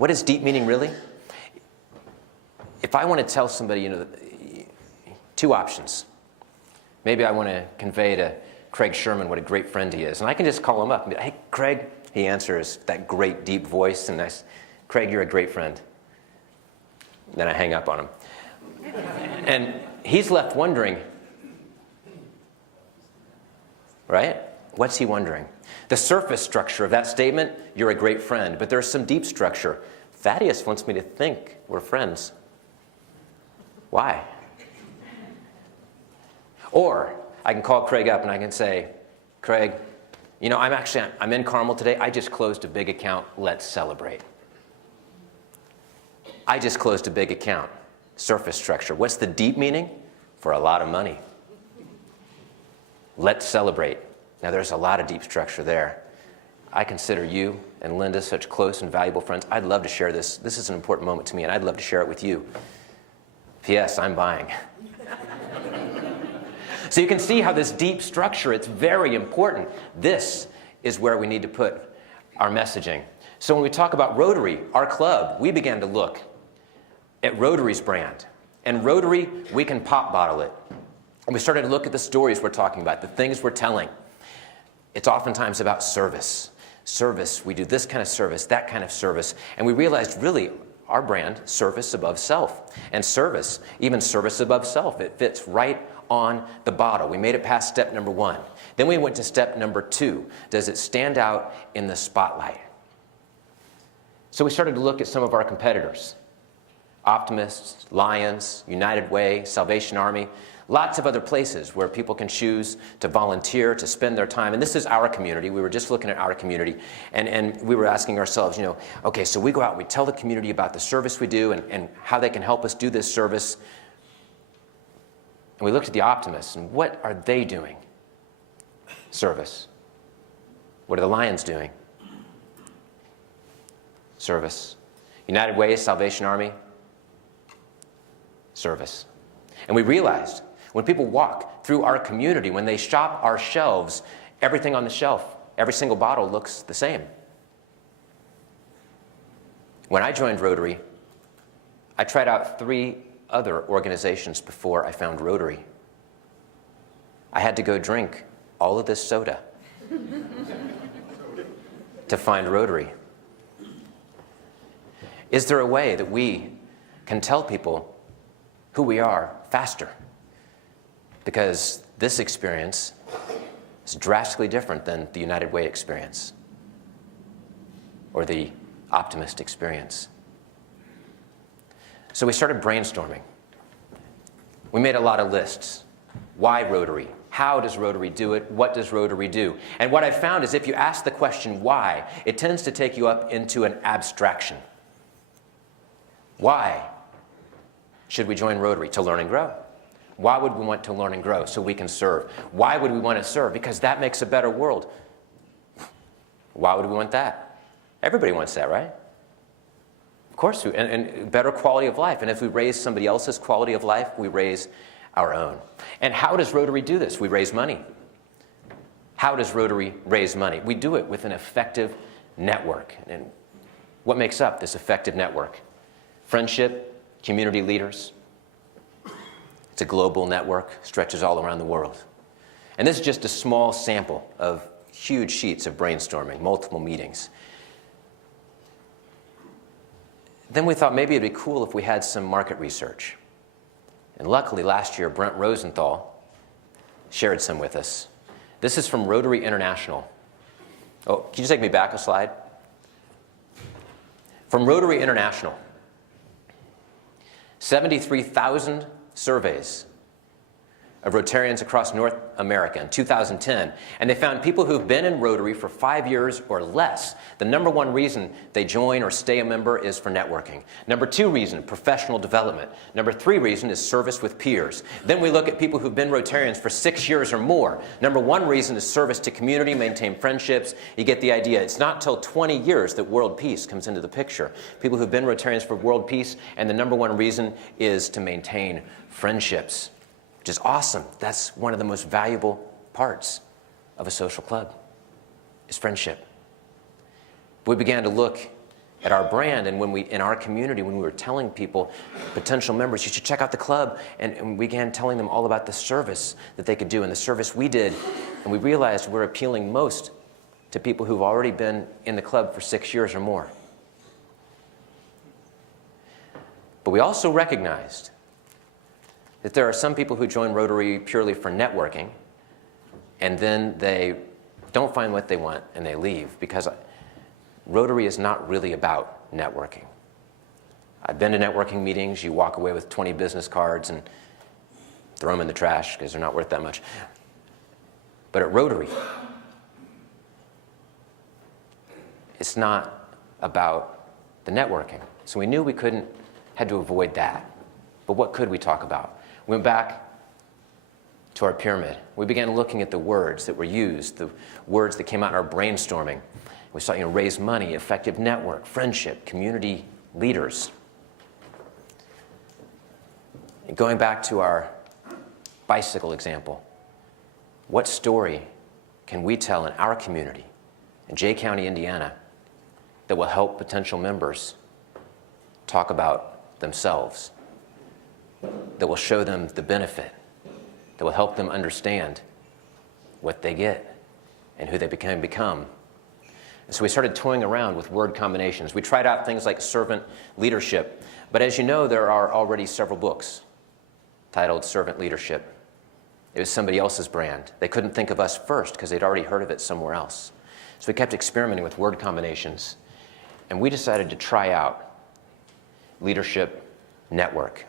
What is deep meaning really? If I want to tell somebody, two options. Maybe I want to convey to Craig Sherman what a great friend he is. And I can just call him up and be like, hey, Craig. He answers that great deep voice, and I say, Craig, you're a great friend. Then I hang up on him. And he's left wondering, right? What's he wondering? The surface structure of that statement, you're a great friend, but there's some deep structure. Thaddeus wants me to think we're friends. Why? Or I can call Craig up and I can say, Craig, I'm in Carmel today. I just closed a big account. Let's celebrate. I just closed a big account. Surface structure. What's the deep meaning? For a lot of money. Let's celebrate. Now there's a lot of deep structure there. I consider you and Linda such close and valuable friends. I'd love to share this. This is an important moment to me, and I'd love to share it with you. P.S. I'm buying. So you can see how this deep structure, it's very important. This is where we need to put our messaging. So when we talk about Rotary, our club, we began to look at Rotary's brand. And Rotary, we can pop bottle it. And we started to look at the stories we're talking about, the things we're telling. It's oftentimes about service. Service, we do this kind of service, that kind of service. And we realized really our brand, service above self. And service, even service above self, it fits right on the bottle. We made it past step number 1. Then we went to step number 2. Does it stand out in the spotlight? So we started to look at some of our competitors. Optimists, Lions, United Way, Salvation Army, lots of other places where people can choose to volunteer, to spend their time. And this is our community. We were just looking at our community. And we were asking ourselves, okay, so we go out and we tell the community about the service we do and how they can help us do this service. And we looked at the optimists, and what are they doing? Service. What are the Lions doing? Service. United Way, Salvation Army, service. And we realized when people walk through our community, when they shop our shelves, everything on the shelf, every single bottle looks the same. When I joined Rotary, I tried out 3 other organizations before I found Rotary. I had to go drink all of this soda to find Rotary. Is there a way that we can tell people who we are faster? Because this experience is drastically different than the United Way experience or the Optimist experience. So we started brainstorming. We made a lot of lists. Why Rotary? How does Rotary do it? What does Rotary do? And what I found is if you ask the question why, it tends to take you up into an abstraction. Why should we join Rotary? To learn and grow. Why would we want to learn and grow? So we can serve. Why would we want to serve? Because that makes a better world. Why would we want that? Everybody wants that, right? Of course, and better quality of life. And if we raise somebody else's quality of life, we raise our own. And how does Rotary do this? We raise money. How does Rotary raise money? We do it with an effective network. And what makes up this effective network? Friendship, community leaders. It's a global network, stretches all around the world. And this is just a small sample of huge sheets of brainstorming, multiple meetings. Then we thought maybe it'd be cool if we had some market research. And luckily last year, Brent Rosenthal shared some with us. This is from Rotary International. Oh, can you take me back a slide? From Rotary International. 73,000 surveys of Rotarians across North America in 2010. And they found people who've been in Rotary for 5 years or less, the number 1 reason they join or stay a member is for networking. Number 2 reason, professional development. Number 3 reason is service with peers. Then we look at people who've been Rotarians for 6 years or more. Number 1 reason is service to community, maintain friendships. You get the idea. It's not till 20 years that world peace comes into the picture. People who've been Rotarians for world peace, and the number 1 reason is to maintain friendships. Which is awesome. That's one of the most valuable parts of a social club, is friendship. We began to look at our brand, and when we, in our community, when we were telling people, potential members, you should check out the club, and we began telling them all about the service that they could do and the service we did, and we realized we're appealing most to people who've already been in the club for 6 years or more. But we also recognized that there are some people who join Rotary purely for networking, and then they don't find what they want and they leave, because Rotary is not really about networking. I've been to networking meetings. You walk away with 20 business cards and throw them in the trash because they're not worth that much. But at Rotary, it's not about the networking. So we knew we had to avoid that. But what could we talk about? We went back to our pyramid. We began looking at the words that were used, the words that came out in our brainstorming. We saw, raise money, effective network, friendship, community leaders. And going back to our bicycle example, what story can we tell in our community, in Jay County, Indiana, that will help potential members talk about themselves, that will show them the benefit, that will help them understand what they get and who they can become. And so we started toying around with word combinations. We tried out things like servant leadership, but as you know, there are already several books titled Servant Leadership. It was somebody else's brand. They couldn't think of us first because they'd already heard of it somewhere else. So we kept experimenting with word combinations, and we decided to try out Leadership Network.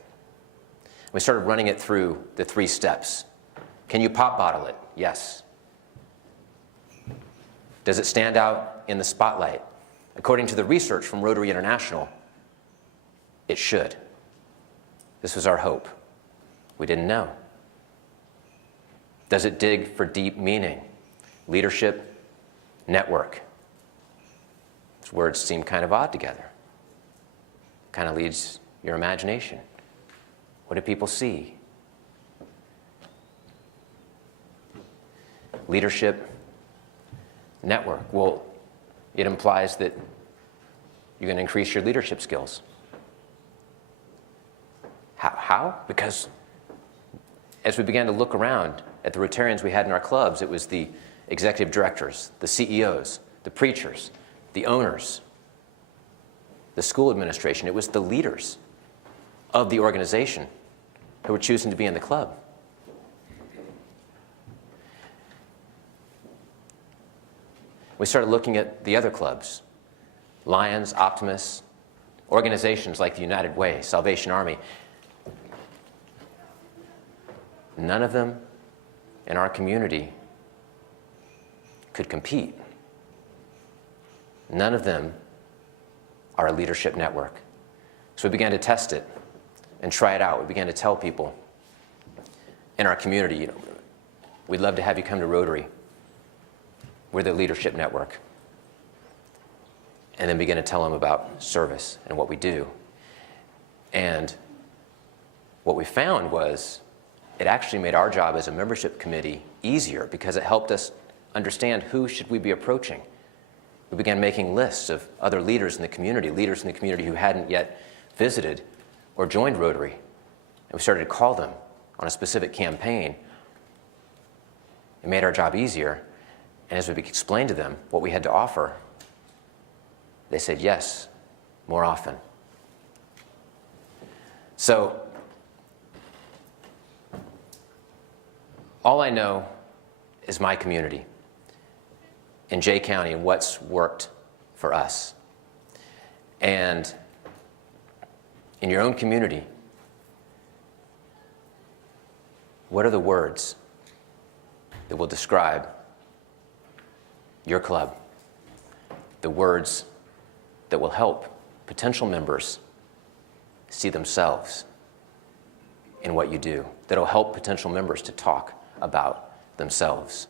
We started running it through the 3 steps. Can you pop bottle it? Yes. Does it stand out in the spotlight? According to the research from Rotary International, it should. This was our hope. We didn't know. Does it dig for deep meaning? Leadership Network. These words seem kind of odd together. Kind of leads your imagination. What do people see? Leadership Network. Well, it implies that you're going to increase your leadership skills. How? Because as we began to look around at the Rotarians we had in our clubs, it was the executive directors, the CEOs, the preachers, the owners, the school administration. It was the leaders of the organization who were choosing to be in the club. We started looking at the other clubs, Lions, Optimists, organizations like the United Way, Salvation Army. None of them in our community could compete. None of them are a leadership network. So we began to test it and try it out. We began to tell people in our community, we'd love to have you come to Rotary. We're the leadership network. And then began to tell them about service and what we do. And what we found was it actually made our job as a membership committee easier because it helped us understand who should we be approaching. We began making lists of other leaders in the community who hadn't yet visited or joined Rotary. And we started to call them on a specific campaign. It made our job easier. And as we explained to them what we had to offer, they said yes, more often. So, all I know is my community in Jay County and what's worked for us. And in your own community, what are the words that will describe your club? The words that will help potential members see themselves in what you do, that will help potential members to talk about themselves.